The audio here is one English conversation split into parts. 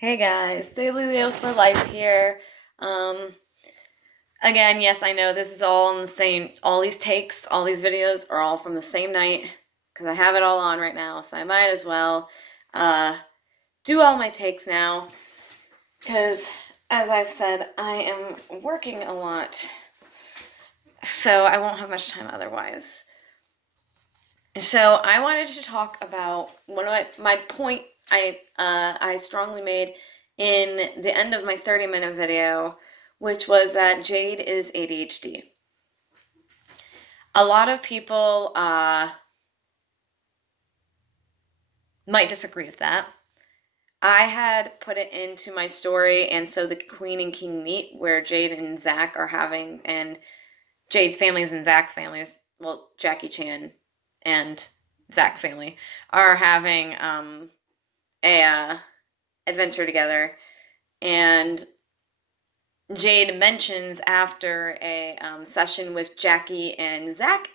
Hey guys, Daily Leo for Life here. Um, Again, yes, I know this is all on the same, all these takes, all these videos are all from the same night because I have it all on right now, so I might as well uh, do all my takes now because, as I've said, I am working a lot, so I won't have much time otherwise. So I wanted to talk about one of my point I strongly made in the end of my 30-minute video, which was that Jade is ADHD. A lot of people might disagree with that. I had put it into my story, and so the Queen and King meet, where Jade and Zach are having, and Jade's families and Zach's families, well, Jackie Chan and Zach's family are having a adventure together, and Jade mentions after a session with Jackie and Zach,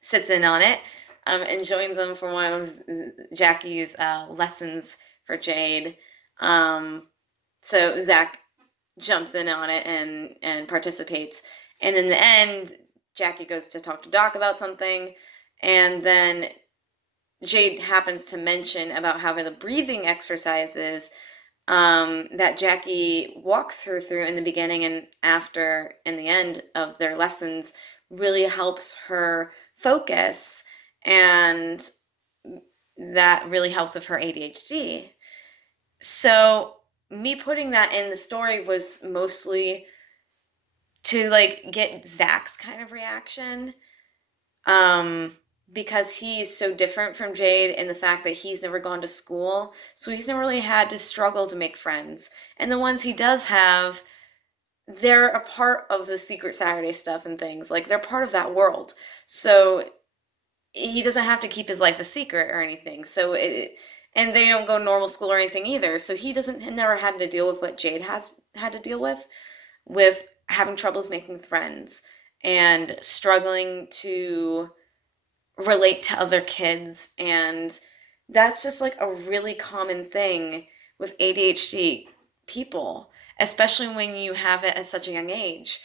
sits in on it, and joins them for one of Jackie's lessons for Jade. So Zach jumps in on it and participates. And in the end, Jackie goes to talk to Doc about something, and then Jade happens to mention about how the breathing exercises that Jackie walks her through in the beginning and after in the end of their lessons really helps her focus, and that really helps with her ADHD. So me putting that in the story was mostly to like get Zach's kind of reaction. Because he's so different from Jade in the fact that he's never gone to school, so he's never really had to struggle to make friends. And the ones he does have, they're a part of the Secret Saturday stuff and things. Like, they're part of that world. So he doesn't have to keep his life a secret or anything. And they don't go to normal school or anything either. So he never had to deal with what Jade has had to deal with having troubles making friends and struggling to relate to other kids. And that's just like a really common thing with ADHD people, especially when you have it at such a young age,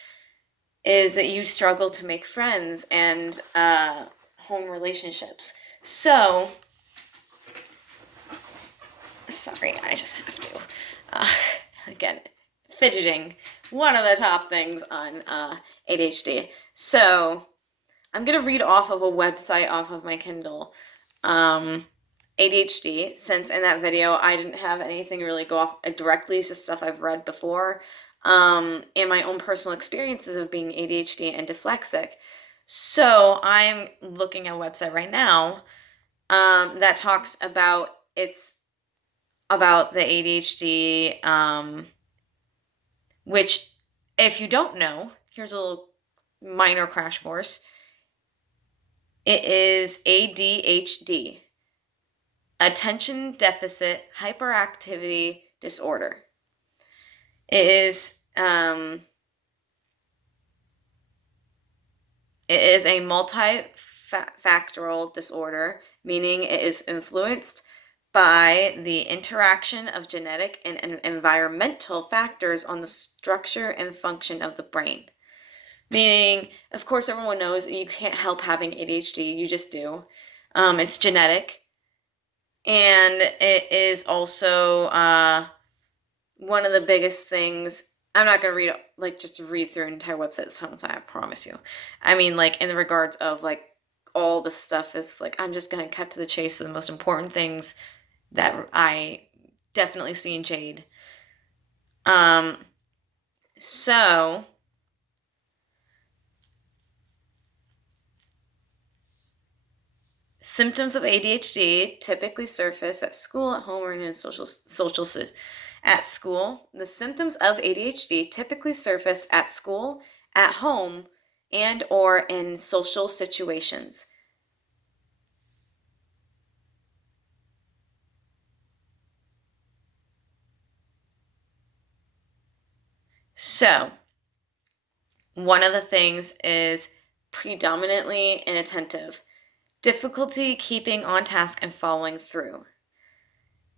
is that you struggle to make friends and home relationships. So, sorry, I just have to. Again, fidgeting, one of the top things on ADHD. So, I'm going to read off of a website off of my Kindle. ADHD, since in that video I didn't have anything really go off directly, it's just stuff I've read before, and my own personal experiences of being ADHD and dyslexic. So I'm looking at a website right now that talks about about the ADHD, which, if you don't know, here's a little minor crash course. It is ADHD, Attention Deficit Hyperactivity Disorder. It is a multifactorial disorder, meaning it is influenced by the interaction of genetic and environmental factors on the structure and function of the brain. Meaning, of course, everyone knows you can't help having ADHD, you just do. It's genetic. And it is also one of the biggest things. I'm not going to read through an entire website this whole time, I promise you. I mean, like, in the regards of, like, all the stuff is, like, I'm just going to cut to the chase of the most important things that I definitely see in Jade. So, symptoms of ADHD typically surface at school, at home, or in at school. The symptoms of ADHD typically surface at school, at home, and or in social situations. So, one of the things is predominantly inattentive, difficulty keeping on task and following through.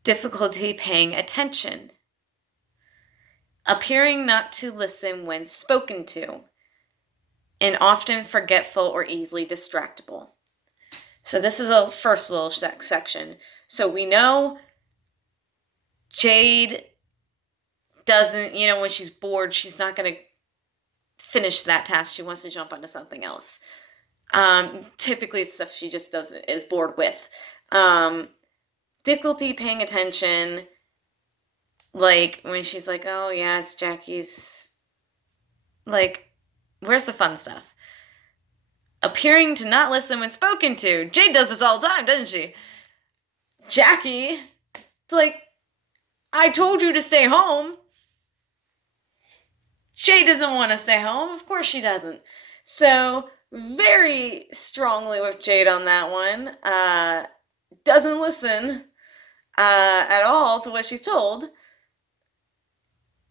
difficulty paying attention, appearing not to listen when spoken to, and often forgetful or easily distractible. So this is a first little section. So we know Jade doesn't, when she's bored, she's not going to finish that task. She wants to jump onto something else. Typically it's stuff she just is bored with. Difficulty paying attention, like when she's like, oh yeah, it's Jackie's, like, where's the fun stuff? Appearing to not listen when spoken to. Jade does this all the time, doesn't she? Jackie, like, I told you to stay home. Jade doesn't want to stay home. Of course she doesn't. So, very strongly with Jade on that one. Doesn't listen at all to what she's told.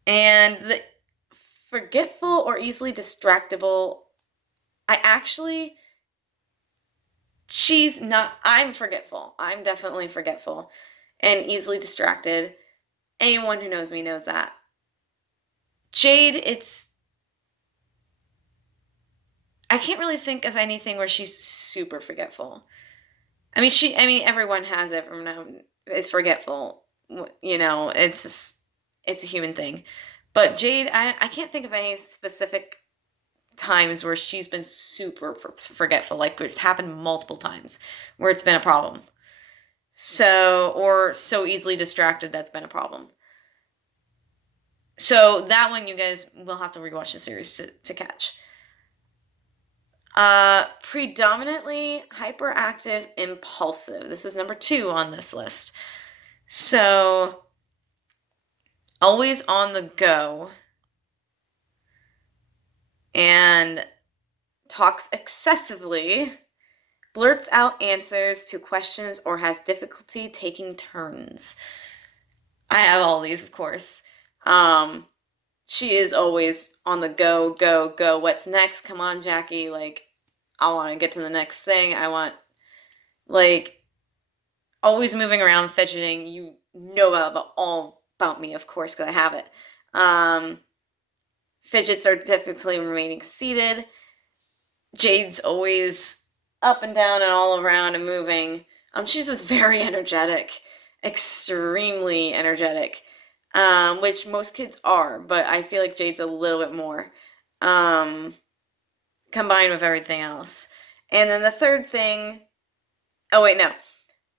And the forgetful or easily distractible, I'm forgetful. I'm definitely forgetful and easily distracted. Anyone who knows me knows that. Jade, I can't really think of anything where she's super forgetful. I mean, everyone has it. Everyone is forgetful. It's a human thing. But Jade, I can't think of any specific times where she's been super forgetful. Like, it's happened multiple times where it's been a problem. Or so easily distracted that's been a problem. So that one you guys will have to rewatch the series to catch. Predominantly hyperactive, impulsive. This is number 2 on this list. So, always on the go. And talks excessively. Blurts out answers to questions or has difficulty taking turns. I have all these, of course. She is always on the go, go, go. What's next? Come on, Jackie. Like, I want to get to the next thing. I want, like, always moving around, fidgeting. You know all about me, of course, because I have it. Fidgets are typically remaining seated. Jade's always up and down and all around and moving. She's just very energetic, extremely energetic. Which most kids are, but I feel like Jade's a little bit more, combined with everything else. And then the third thing,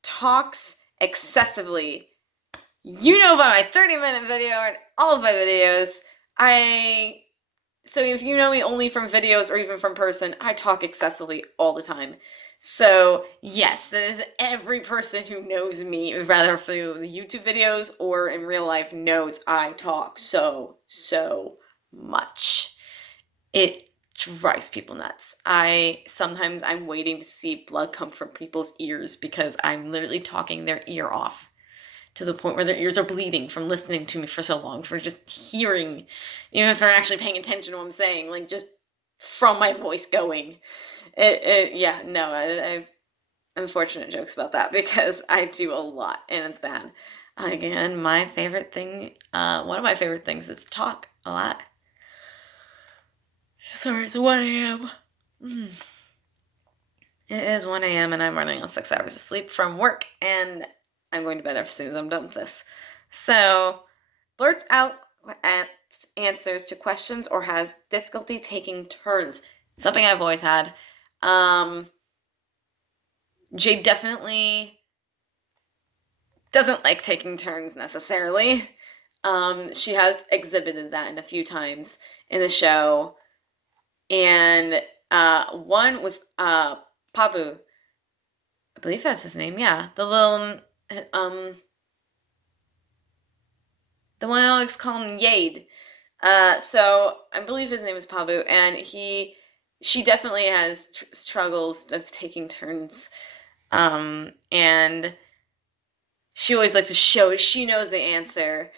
talks excessively. You know about my 30-minute video and all of my videos. So if you know me only from videos or even from person, I talk excessively all the time. So, yes, every person who knows me, rather through the YouTube videos or in real life, knows I talk so much. It drives people nuts. Sometimes I'm waiting to see blood come from people's ears because I'm literally talking their ear off to the point where their ears are bleeding from listening to me for so long, for just hearing, even if they're actually paying attention to what I'm saying, like, just from my voice going. I unfortunate jokes about that because I do a lot and it's bad. Again, my favorite thing, one of my favorite things is talk a lot. Sorry, it's 1 a.m. It is 1 a.m. and I'm running on 6 hours of sleep from work and I'm going to bed as soon as I'm done with this. So, blurts out answers to questions or has difficulty taking turns. Something I've always had. Jade definitely doesn't like taking turns necessarily. She has exhibited that in a few times in the show. And one with Pabu. I believe that's his name, yeah. The little, the one I always call him Jade. So I believe his name is Pabu, and she definitely has struggles of taking turns. And she always likes to show she knows the answer.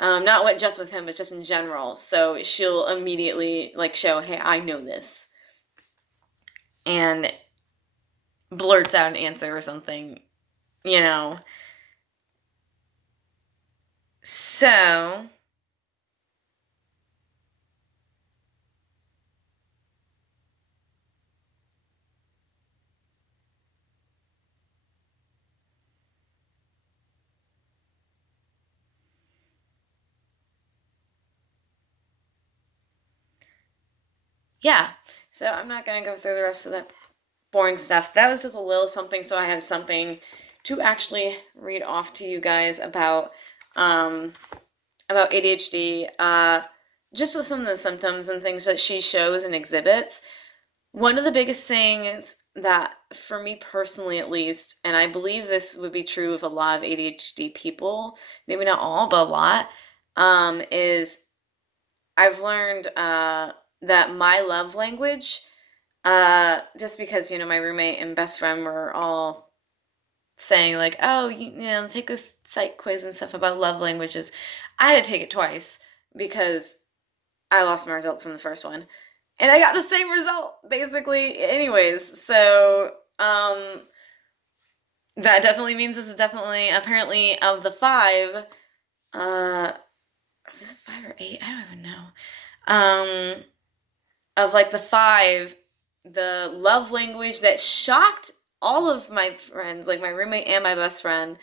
Not just with him, but just in general. So she'll immediately show, hey, I know this. And blurts out an answer or something, So, yeah. So I'm not going to go through the rest of the boring stuff. That was just a little something, so I have something to actually read off to you guys um, about ADHD. Just with some of the symptoms and things that she shows and exhibits. One of the biggest things that, for me personally at least, and I believe this would be true of a lot of ADHD people, maybe not all, but a lot, is I've learned that my love language, just because, my roommate and best friend were all saying, like, oh, take this psych quiz and stuff about love languages. I had to take it twice because I lost my results from the first one. And I got the same result, basically, anyways. So, that definitely means this is definitely, apparently, of the 5, was it 5 or 8? I don't even know. Of like the 5, the love language that shocked all of my friends, like my roommate and my best friend,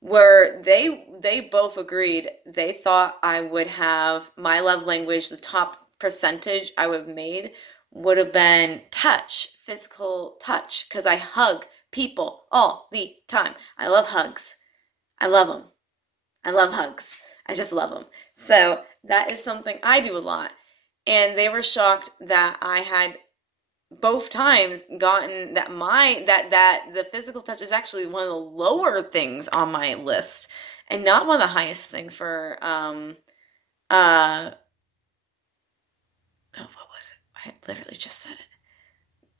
where they both agreed. They thought I would have my love language, the top percentage I would have made would have been touch, physical touch, because I hug people all the time. I love hugs. I love them. I love hugs. I just love them. So that is something I do a lot. And they were shocked that I had both times gotten that the physical touch is actually one of the lower things on my list and not one of the highest things for what was it? I literally just said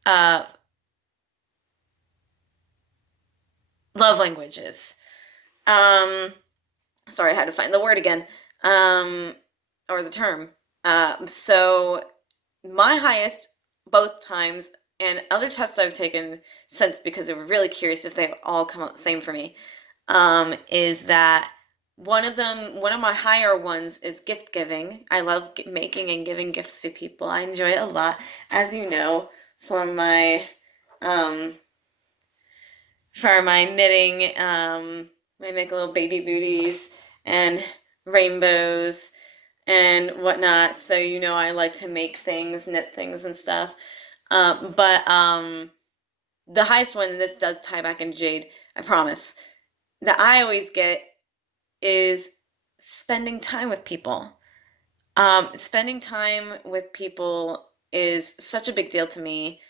it. Love languages. Sorry, I had to find the word again. Or the term. So my highest both times, and other tests I've taken since because they were really curious if they all come out the same for me, is that one of my higher ones is gift giving. I love making and giving gifts to people. I enjoy it a lot, as you know, for my knitting. I make little baby booties and rainbows and whatnot. So, I like to make things, knit things and stuff. But the highest one, and this does tie back into Jade, I promise, that I always get is spending time with people. Spending time with people is such a big deal to me.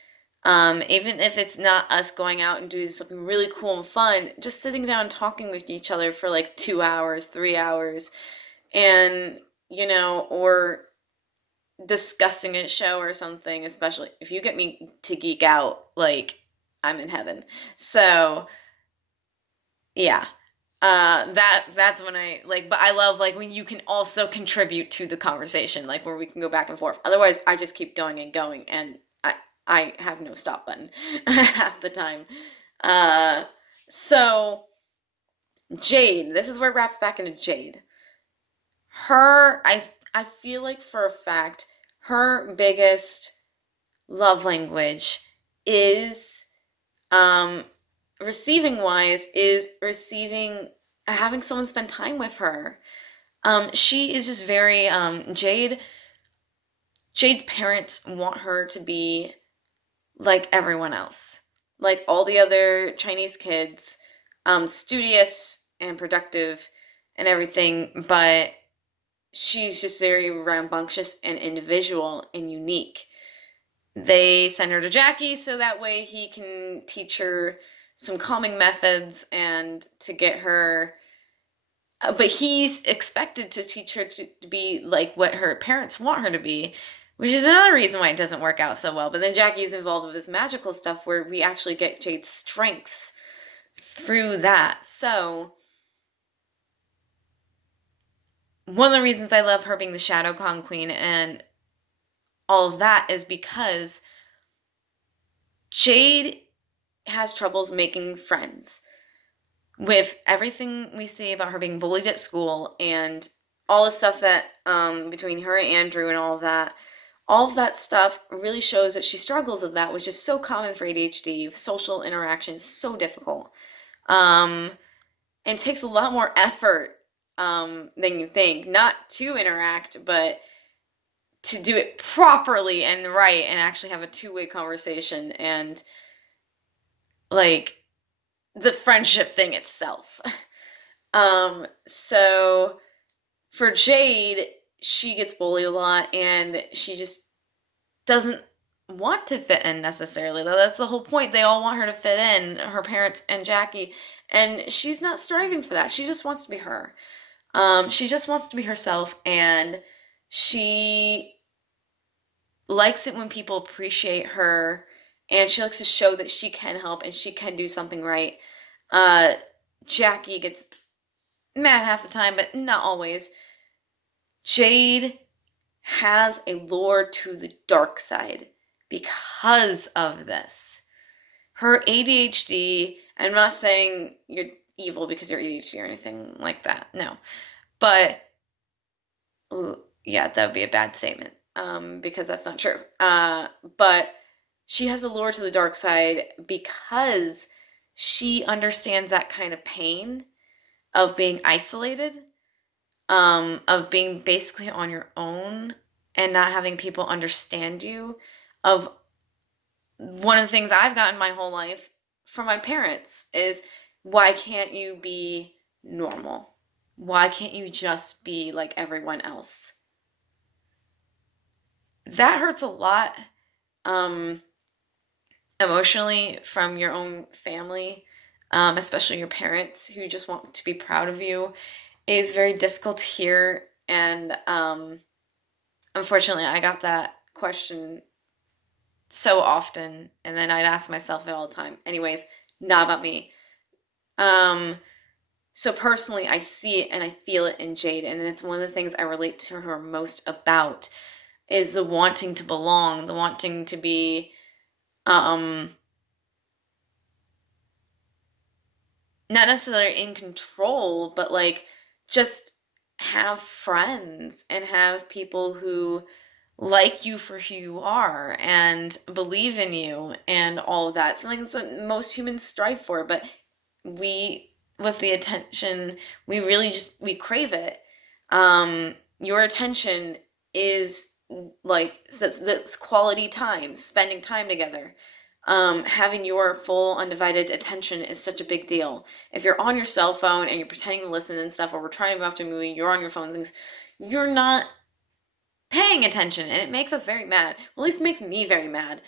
Even if it's not us going out and doing something really cool and fun, just sitting down and talking with each other for like 2 hours, 3 hours, and, or discussing a show or something, especially if you get me to geek out, like, I'm in heaven. So, yeah. That's when I like, but I love like when you can also contribute to the conversation, like where we can go back and forth. Otherwise, I just keep going and going, and I have no stop button half the time. So Jade, this is where it wraps back into Jade. I feel like for a fact her biggest love language is receiving wise is having someone spend time with her. She is just very Jade's parents want her to be like everyone else, like all the other Chinese kids, studious and productive and everything, but she's just very rambunctious and individual and unique. They send her to Jackie so that way he can teach her some calming methods and to get her, but he's expected to teach her to be like what her parents want her to be, which is another reason why it doesn't work out so well. But then Jackie's involved with this magical stuff where we actually get Jade's strengths through that. So one of the reasons I love her being the Shadow Con Queen and all of that is because Jade has troubles making friends. with everything we see about her being bullied at school and all the stuff that between her and Andrew and all of that stuff really shows that she struggles with that, which is so common for ADHD. Social interaction is so difficult. And it takes a lot more effort than you think, not to interact, but to do it properly and right and actually have a two-way conversation and like the friendship thing itself. So for Jade, she gets bullied a lot and she just doesn't want to fit in necessarily. That's the whole point. They all want her to fit in, her parents and Jackie, and she's not striving for that. She just wants to be her. She just wants to be herself, and she likes it when people appreciate her, and she likes to show that she can help and she can do something right. Jackie gets mad half the time, but not always. Jade has a lure to the dark side because of this. Her ADHD, I'm not saying you're evil because you're ADHD or anything like that, no. But, yeah, that would be a bad statement because that's not true. But she has a lure to the dark side because she understands that kind of pain of being isolated, of being basically on your own and not having people understand you. Of one of the things I've gotten my whole life from my parents is, why can't you be normal? Why can't you just be like everyone else? That hurts a lot emotionally from your own family, especially your parents who just want to be proud of you, is very difficult to hear. And unfortunately, I got that question so often, and then I'd ask myself it all the time. Anyways, not about me. So personally, I see it and I feel it in Jade, and it's one of the things I relate to her most about, is the wanting to belong, the wanting to be not necessarily in control, but like just have friends and have people who like you for who you are and believe in you and all of that. So like that's what most humans strive for, but we, with the attention, we really just, we crave it. Your attention is like that's quality time, spending time together. Having your full undivided attention is such a big deal. If you're on your cell phone and you're pretending to listen and stuff, or we're trying to watch a movie, you're on your phone and things, you're not paying attention, and it makes us very mad. Well, at least it makes me very mad,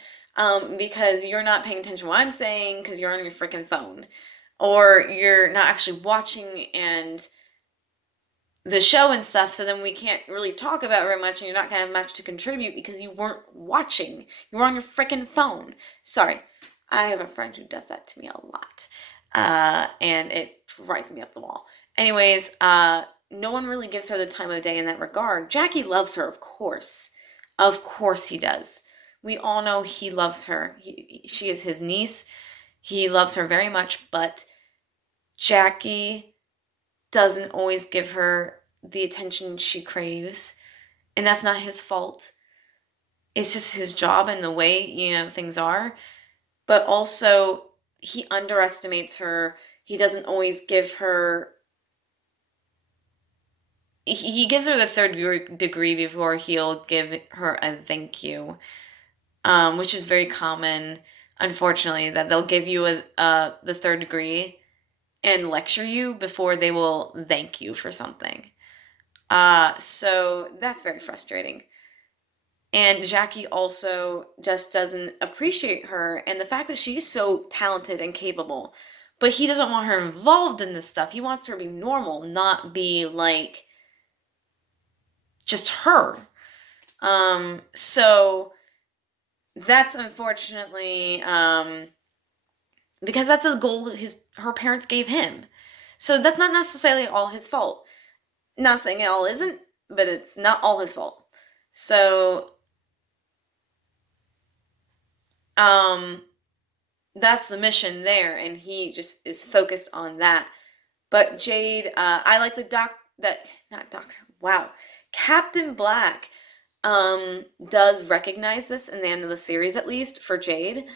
because you're not paying attention to what I'm saying because you're on your freaking phone, or you're not actually watching and the show and stuff, so then we can't really talk about it very much, and you're not gonna have much to contribute because you weren't watching. You were on your freaking phone. Sorry. I have a friend who does that to me a lot. And it drives me up the wall. Anyways, no one really gives her the time of the day in that regard. Jackie loves her, of course. Of course he does. We all know he loves her. She is his niece. He loves her very much, but Jackie doesn't always give her the attention she craves, and that's not his fault. It's just his job and the way, things are. But also, he underestimates her. He doesn't always give her... He gives her the third degree before he'll give her a thank you, which is very common, unfortunately, that they'll give you the third degree and lecture you before they will thank you for something. So that's very frustrating. And Jackie also just doesn't appreciate her and the fact that she's so talented and capable. But he doesn't want her involved in this stuff. He wants her to be normal, not be like just her. So that's unfortunately because that's a goal her parents gave him. So that's not necessarily all his fault. Not saying it all isn't, but it's not all his fault. So that's the mission there, and he just is focused on that. But Jade, I like not Doctor, wow. Captain Black does recognize this in the end of the series, at least for Jade.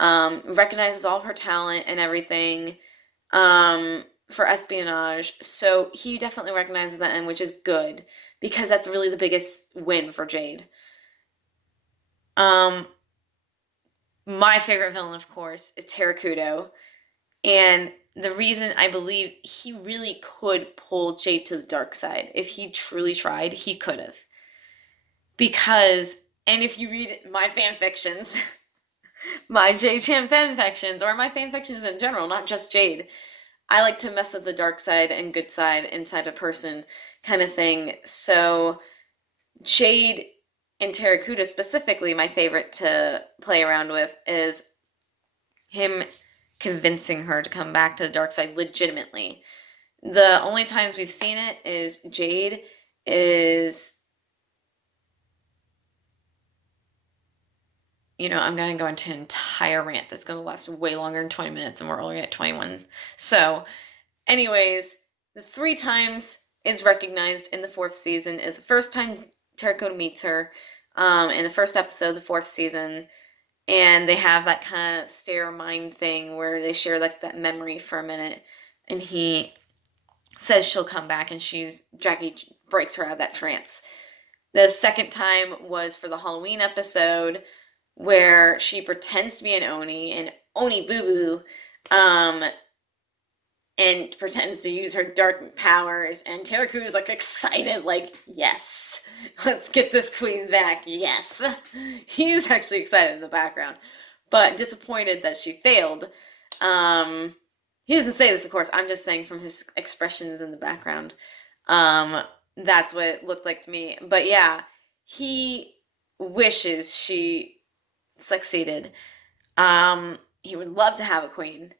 Recognizes all of her talent and everything for espionage. So he definitely recognizes that, and which is good because that's really the biggest win for Jade. My favorite villain, of course, is Terracudo. And the reason I believe he really could pull Jade to the dark side, if he truly tried, he could have. Because, and if you read my fan fictions, my Jade Chan fan fictions, or my fan fictions in general, not just Jade, I like to mess with the dark side and good side inside a person kind of thing. So Jade and Terracuda specifically, my favorite to play around with is him convincing her to come back to the dark side legitimately. The only times we've seen it is Jade is, I'm going to go into an entire rant that's going to last way longer than 20 minutes, and we're only at 21. So, anyways, the 3 times is recognized in the 4th season is the first time Terracotta meets her in the first episode of the 4th season, and they have that kind of stare mind thing where they share like that memory for a minute, and he says she'll come back, and Jackie breaks her out of that trance. The second time was for the Halloween episode where she pretends to be an Oni, and Oni Boo Boo, and pretends to use her dark powers, and Terracuda is like excited, like, yes, let's get this queen back, yes. He's actually excited in the background, but disappointed that she failed. He doesn't say this, of course, I'm just saying from his expressions in the background. That's what it looked like to me. But yeah, he wishes she succeeded. He would love to have a queen.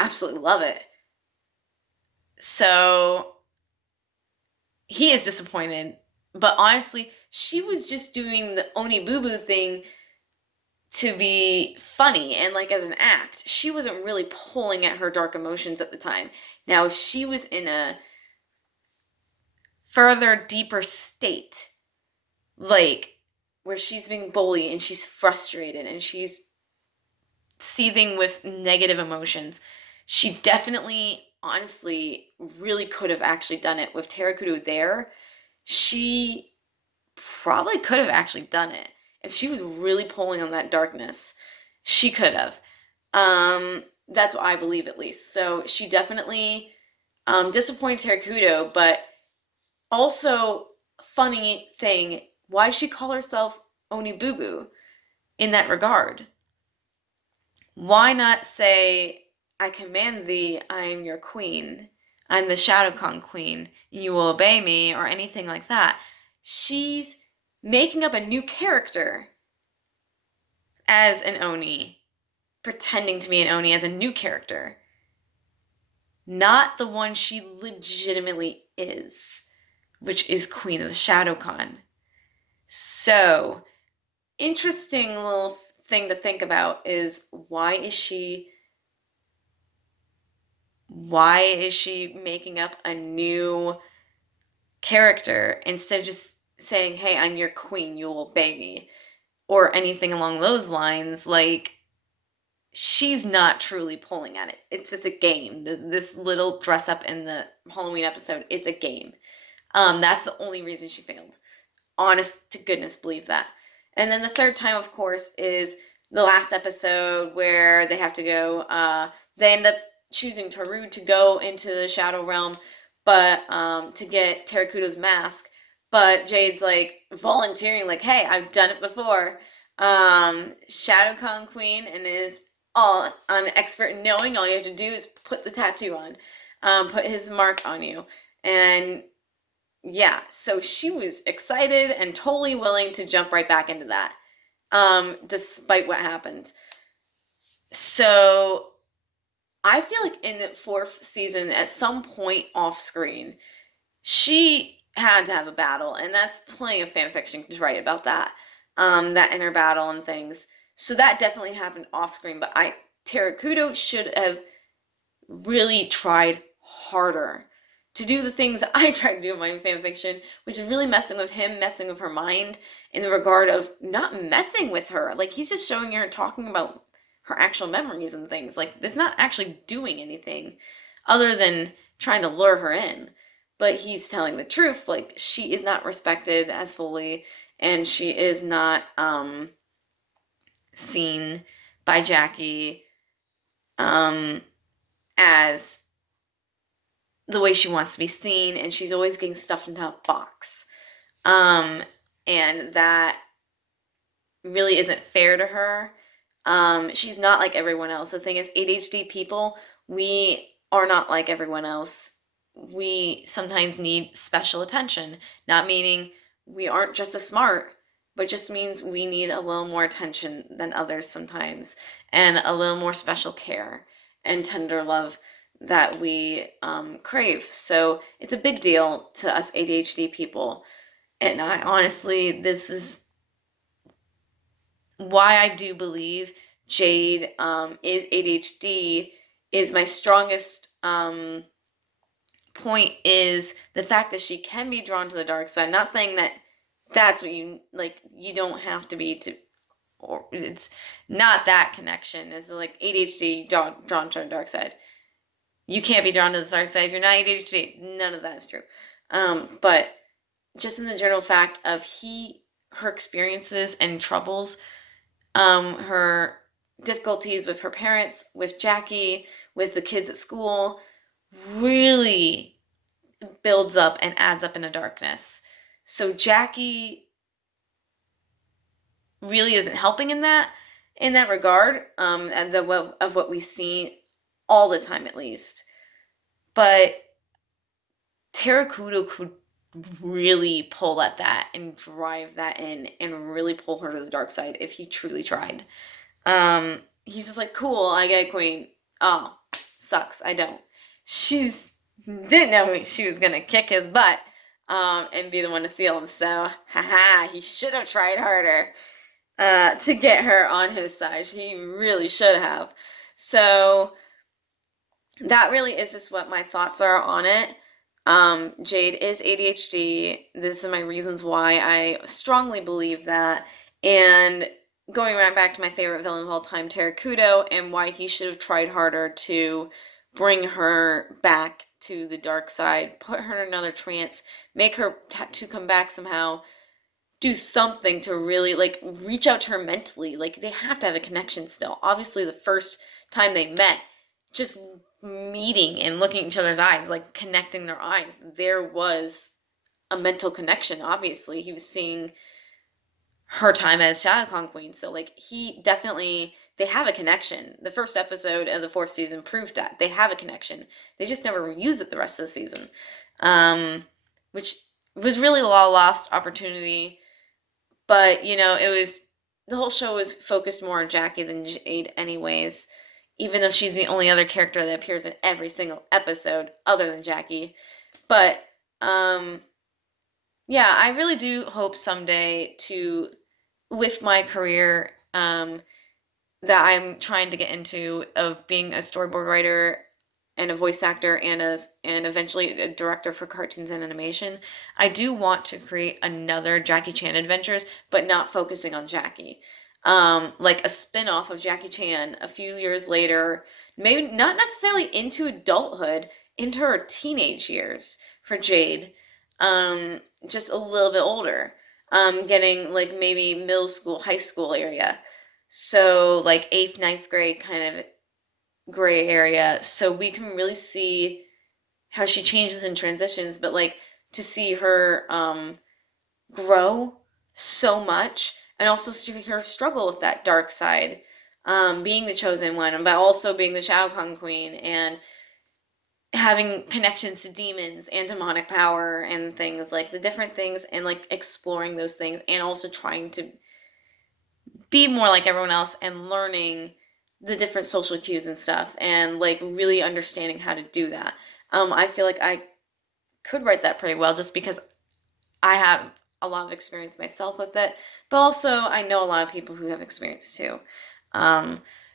Absolutely love it. So he is disappointed. But honestly, she was just doing the Oni Boo Boo thing to be funny and like as an act. She wasn't really pulling at her dark emotions at the time. Now, if she was in a further, deeper state, like where she's being bullied and she's frustrated and she's seething with negative emotions, she definitely, honestly, really could have actually done it. With Terracuda there, she probably could have actually done it. If she was really pulling on that darkness, she could have. That's what I believe, at least. So she definitely disappointed Terracuda, but also, funny thing, why did she call herself Oni Boo Boo in that regard? Why not say, I command thee, I am your queen, I'm the Shadowcon queen, you will obey me, or anything like that? She's making up a new character as an Oni, pretending to be an Oni as a new character, not the one she legitimately is, which is Queen of the Shadowcon. So, interesting little thing to think about is why is she making up a new character instead of just saying, hey, I'm your queen, you'll obey me, or anything along those lines? Like, she's not truly pulling at it. It's just a game. This little dress up in the Halloween episode, it's a game. That's the only reason she failed. Honest to goodness, believe that. And then the third time, of course, is the last episode where they have to go, they end up choosing Tarud to go into the Shadow Realm, but to get Terracuda's mask. But Jade's like volunteering, like, hey, I've done it before. Shadowcon Queen, and I'm an expert in knowing. All you have to do is put the tattoo on, put his mark on you. And yeah, so she was excited and totally willing to jump right back into that, despite what happened. So I feel like in the 4th season, at some point off screen, she had to have a battle, and that's plenty of fan fiction to write about that, that inner battle and things. So that definitely happened off screen, but Terracuda should have really tried harder to do the things that I try to do in my fan fiction, which is really messing with him, messing with her mind in the regard of not messing with her. Like, he's just showing her and talking about her actual memories and things. Like, it's not actually doing anything other than trying to lure her in. But he's telling the truth. Like, she is not respected as fully, and she is not seen by Jackie as the way she wants to be seen, and she's always getting stuffed into a box. And that really isn't fair to her. She's not like everyone else. The thing is, ADHD people, we are not like everyone else. We sometimes need special attention, not meaning we aren't just as smart, but just means we need a little more attention than others sometimes, and a little more special care and tender love that we crave. So it's a big deal to us ADHD people. And I honestly, this is why I do believe Jade is ADHD, is my strongest point, is the fact that she can be drawn to the dark side. Not saying that that's what you, like, you don't have to be to, or it's not that connection. It's like ADHD drawn to the dark side. You can't be drawn to the dark side if you're not ADHD. None of that is true. But just in the general fact of her experiences and troubles, her difficulties with her parents, with Jackie, with the kids at school, really builds up and adds up into darkness. So Jackie really isn't helping in that regard, and of what we see all the time, at least. But Terakudo could really pull at that and drive that in and really pull her to the dark side if he truly tried. He's just like, cool, I get a queen. Oh, sucks, I don't. She's didn't know she was gonna kick his butt and be the one to seal him. So, haha, he should have tried harder to get her on his side. He really should have. So that really is just what my thoughts are on it. Jade is ADHD. This is my reasons why I strongly believe that. And going right back to my favorite villain of all time, Terakudo, and why he should have tried harder to bring her back to the dark side, put her in another trance, make her to come back somehow, do something to really, like, reach out to her mentally. Like, they have to have a connection still. Obviously, the first time they met, just meeting and looking at each other's eyes, like connecting their eyes, there was a mental connection. Obviously, he was seeing her time as Shadowcon Queen, so like they have a connection. The first episode of the 4th season proved that they have a connection. They just never used it the rest of the season, which was really a lost opportunity. But the whole show was focused more on Jackie than Jade anyways, even though she's the only other character that appears in every single episode other than Jackie. But, yeah, I really do hope someday with my career that I'm trying to get into, of being a storyboard writer and a voice actor and eventually a director for cartoons and animation, I do want to create another Jackie Chan Adventures, but not focusing on Jackie. Like a spin-off of Jackie Chan a few years later, maybe not necessarily into adulthood, into her teenage years for Jade, just a little bit older, getting like maybe middle school, high school area, so like 8th, 9th grade kind of gray area, so we can really see how she changes and transitions, but like to see her grow so much, and also see her struggle with that dark side, being the chosen one, but also being the Shadowcon Queen, and having connections to demons and demonic power and things, like the different things, and like exploring those things, and also trying to be more like everyone else and learning the different social cues and stuff, and like really understanding how to do that. I feel like I could write that pretty well, just because I have a lot of experience myself with it, but also I know a lot of people who have experience too.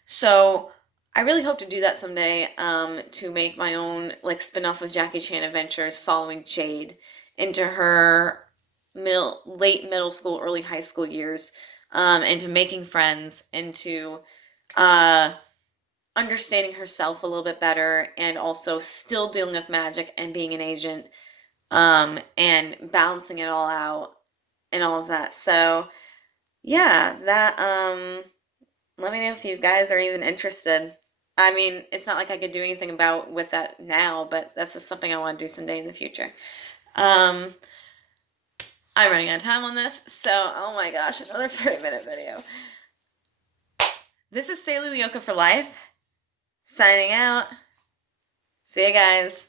So I really hope to do that someday, to make my own like spin-off of Jackie Chan Adventures following Jade into her late middle school, early high school years, into making friends, into uh, understanding herself a little bit better, and also still dealing with magic and being an agent, and balancing it all out and all of that. So yeah, that let me know if you guys are even interested. I mean, it's not like I could do anything about with that now, but that's just something I want to do someday in the future. Um, I'm running out of time on this, so oh my gosh, another 30-minute video. This is Sailor Leoka for life, signing out. See you guys.